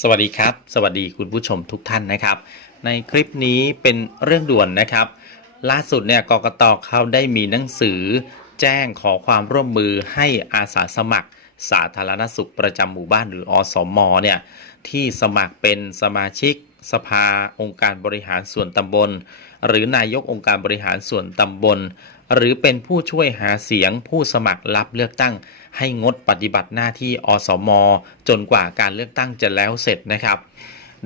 สวัสดีครับ สวัสดีคุณผู้ชมทุกท่านนะครับ ในคลิปนี้เป็นเรื่องด่วนนะครับ ล่าสุดเนี่ยกกตเขาได้มีหนังสือ แจ้งขอความร่วมมือให้อาสาสมัคร สาธารณสุขประจำหมู่บ้านหรืออสมเนี่ยที่สมัครเป็นสมาชิก สภาองค์การบริหารส่วนตำบล หรือนายกองค์การบริหารส่วนตำบล หรือเป็นผู้ช่วยหาเสียงผู้สมัครรับเลือกตั้ง ให้งดปฏิบัติหน้าที่อสม จนกว่าการเลือกตั้งจะแล้วเสร็จนะครับ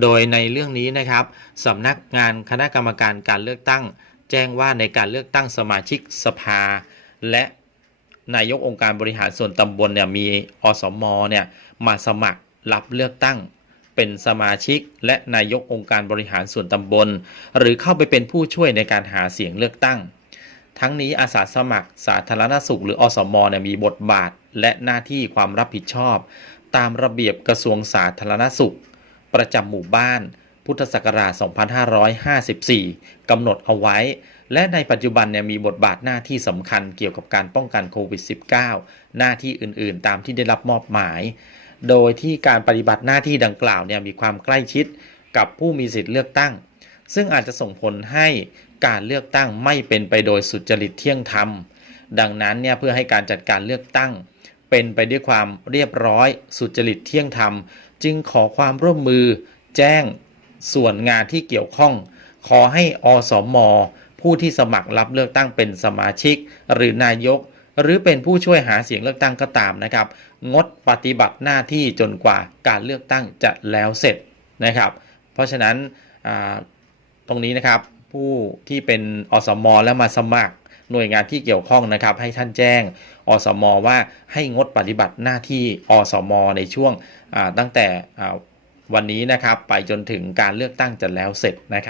โดยในเรื่องนี้นะครับสำนักงานคณะกรรมการการเลือกตั้ง แจ้งว่าในการเลือกตั้งสมาชิกสภา และนายกองค์การบริหารส่วนตำบลเนี่ยมีอสมเนี่ยมาสมัครรับเลือกตั้ง เป็นสมาชิก และนายกองค์การบริหารส่วนตำบล หรือเข้าไปเป็นผู้ช่วยในการหาเสียงเลือกตั้ง ทั้งนี้อาสาสมัคร สาธารณสุข หรืออสมเนี่ยมีบทบาท และหน้าที่ความรับผิดชอบ ตามระเบียบกระทรวงสาธารณสุข ประจำหมู่บ้าน พุทธศักราช 2554 กำหนดเอาไว้ และในปัจจุบันเนี่ยมีบทบาทหน้าที่สำคัญเกี่ยวกับการป้องกันโควิด -19 หน้าที่อื่นๆ ตามที่ได้รับมอบหมาย โดยที่การปฏิบัติหน้าที่ดังกล่าวเนี่ยมีความใกล้ชิดกับผู้มีสิทธิ์เลือกตั้ง ซึ่งอาจจะส่งผลให้การเลือกตั้งไม่เป็นไปโดยสุจริตเที่ยงธรรม ดังนั้นเนี่ยเพื่อให้การจัดการเลือกตั้ง เป็นไปด้วยความเรียบร้อยสุจริตเที่ยงธรรม จึงขอความร่วมมือ แจ้งส่วนงานที่เกี่ยวข้อง ขอให้อสมผู้ที่สมัครรับเลือกตั้งเป็นสมาชิก หรือนายก หรือเป็นผู้ช่วยหาเสียงเลือกตั้งก็ตามนะครับ งดปฏิบัติหน้าที่จนกว่าการเลือกตั้งจะแล้วเสร็จนะครับ เพราะฉะนั้นตรงนี้นะครับผู้ที่เป็นอสมแล้วมาสมัครหน่วยงานที่เกี่ยวข้องนะครับ ให้ท่านแจ้งอสมว่าให้งดปฏิบัติหน้าที่อสมในช่วงตั้งแต่วันนี้นะครับ ไปจนถึงการเลือกตั้งจะแล้วเสร็จนะครับ